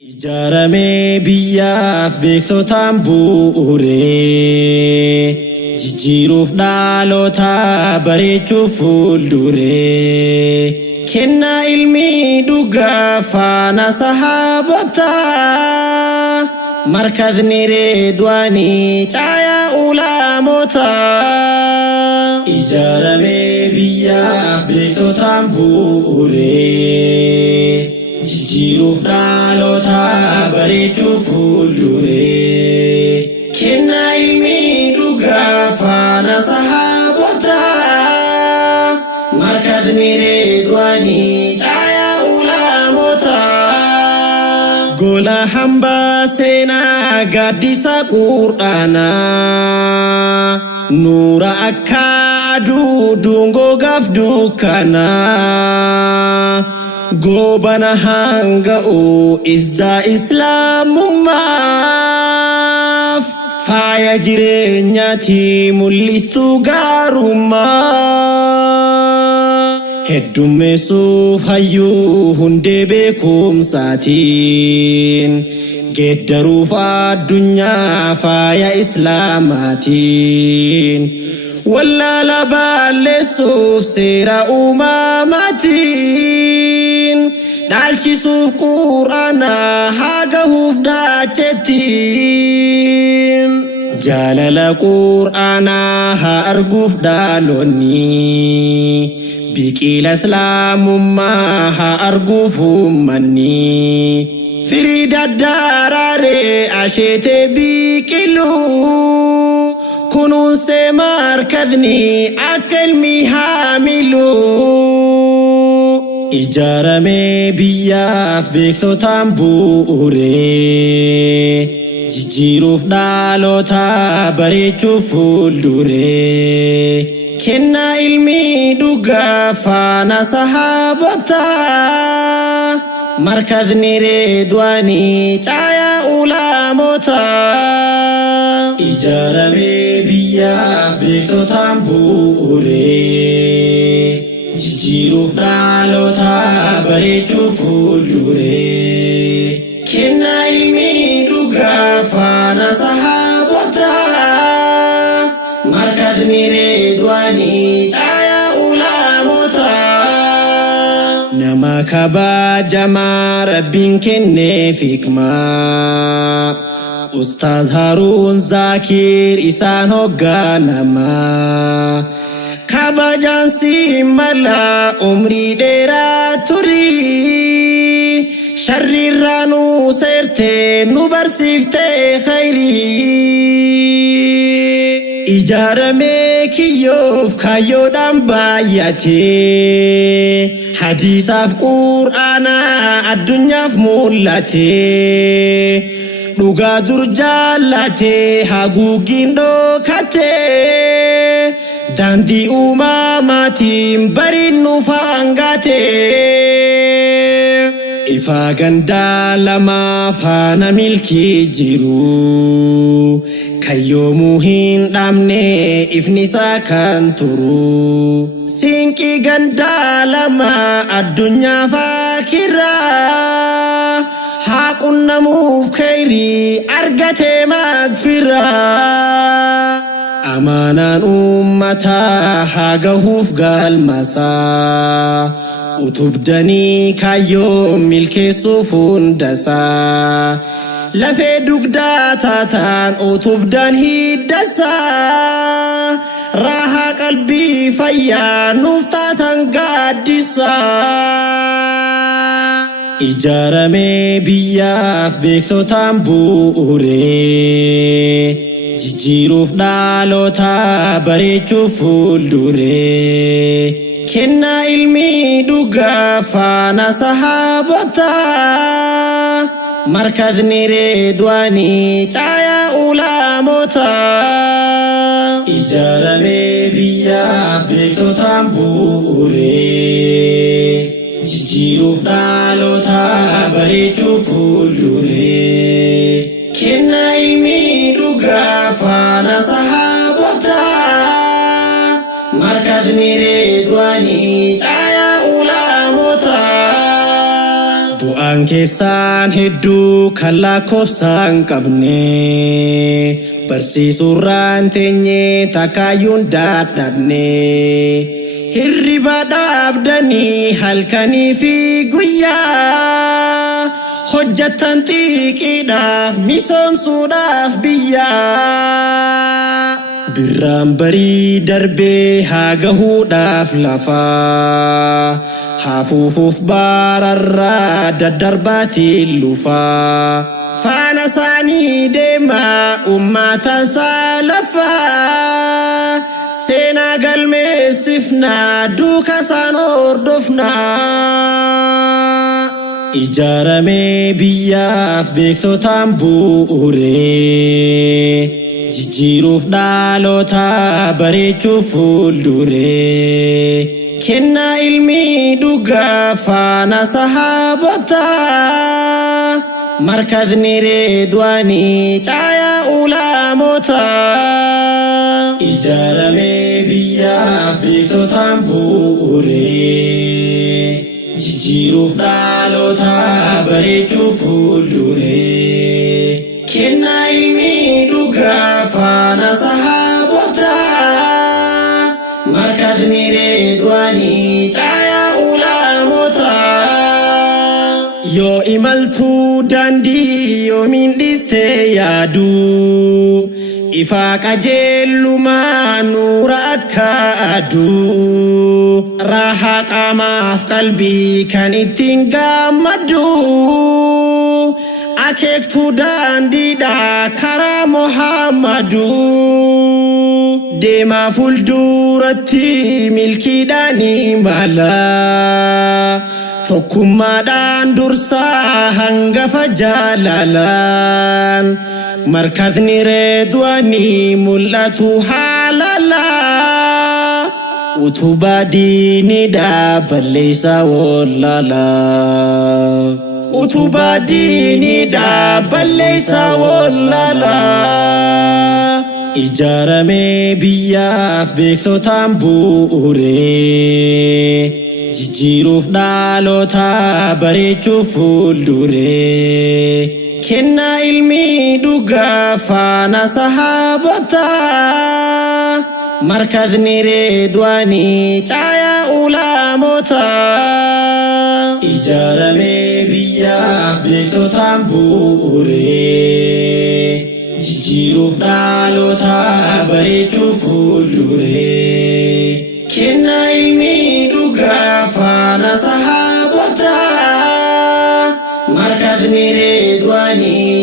Ijaarame biyyaaf beektotaan bu'uure jijjiiruuf dhaloota bareechuuf fuuldure kennaa ilmi dhugaa faana sahaabota markadni reedwaanii caayaa ulaamota. Ijaarame biyyaaf beektotaan bu'uure jijjiiruuf dhaloota bareechuuf fuuldure kennaa ilmi dhugaa faana sahaabota markadni reedwaanii caayaa ulaamota. Gola hambaa seenaa gaaddisa quraanaa nuura akka aduu dungoo gaaf dukkanaa goobana hanga'u izza islaamummaaf faaya jireenyaati mul'istuu gaarummaa heddummeessuuf hayyuu hundee beekumsaatiin geeddaruuf addunyaa faaya islaamaatiin wallaala balleessuuf seera uumamaatiin dhaalchisuuf quraana hagahuuf daachettiin jaalala quraana haa arguuf dhaloonni biqila islaamummaa haa arguuf ummanni firii daddaraaree asheetee biqiluu kunuunse markadni akka ilmi haamilu. Ijaarame biyyaaf beektotaan bu'uure jijjiiruuf dhaloota bareechuuf fuuldure kennaa ilmi dhugaa faana sahaabota markadni reedwaanii caayaa ulaamota. Ijaarame biyyaaf beektotaan bu'uure jijjiiruuf dhaloota bareechuuf fuuldure kennaa ilmi dhugaa faana sahaabota markadni reedwaanii caayaa ulaamota. Nama kabajamaa rabbiin kenneef hikmaa Ustaaz Haruun Zaakir isaan hogganamaa kabajaansi mala umrii dheeraa turii sharrirraa nu seertee nu barsiiftee khayrii. Ijaarame kiyyoof kaayyoodhaan baay'atee hadiisaaf quraana addunyaaf mul'atee dhugaa dur jaallatee haguugiin dhookatee daandii uumamaatiin bariinnu faangatee ifaa gandaa lamaa faana milkii jiru kayyoomuu hin dhabne ifni isaa kan turu siinqii gandaa lama addunyaa faakiraa haa qunnamuuf khayrii argatee magfiraa amaanaan ummataa haa gahuuf galmasaa utubdanii kaayyoo milkeessuuf hundasaa lafee dugdaa taataan utubdaan hiddasaa raahaa qalbii fayyaa nuuf taatan gaaddisaa. Ijaarame biyyaaf beektotaan bu'uure jijjiiruuf dhaloota bareechuuf fuuldure kennaa ilmi dhugaa faana sahaabota markadni reedwaanii caayaa ulaamota. Ijaarame biyyaaf beektotaan bu'uure jijjiiruuf dhaloota bareechuuf fuuldure kennaa ilmi dhugaa faana sahaabota markadni reedwaanii caayaa ulaamota. Bu'aan Isaan keessaan hedduu kan lakkoofsaan qabne barsiisurraan teenye takaayyuun dadhabne hirriba dhaabdanii halkanii fi guyyaa hojjetan xiiqiidhaaf misoomsuudhaaf biyyaa birraan barii darbee haa gahuudhaaf lafaa hafuufuuf baararraa daddarbaatiin lufaa faana isaanii deemaa ummata salafaa seenaa galmeessifnaa duuka isaan hordofnaa ijaaramee biyyaaf beektotaan bu'uuree jijjiiruuf dhaloota bareechuuf fuulduree kennaa ilmi dhugaa faana sahabotaa markadni reedwaanii caayaa ulaamotaa ijaaramee biyyaaf beektotaan bu'uuree jijjiiruuf dhaloota bareechuuf fuulduree kennaa ilmi dhugaa faana sahabotaa markadni reedwaanii caayaa ulaamotaa yoo imaltuu daandii yoomiin dhistee yaaduu ifaa qajeelumaa nuura akka aduu raahaa qaamaaf qalbii kan ittiin gammadu akeektuu daandiidha karaa Muhammadu deemaa fuulduratti milkiidhaanii mala tokkummaadhaan dursaa hangafa jaalalaan markadni reedwaanii mul'atu haalalaa utubaa diinidha balleessaa wallaalaa utubaa diinidha balleessaa wallaalaa ijaaramee biyyaaf beektotaan bu'uuree jijjiiruuf dhaloota bareechuuf fuulduree kennaa ilmi dhugaa faana sahabotaa markadni reedwaanii caayaa ulaamotaa ijaaramee biyyaaf beektotaan bu'uuree jijjiiruuf dhaloota bareechuuf fuulduree kennaa ilmi dhugaa faana sahabotaa markadni reedwaanii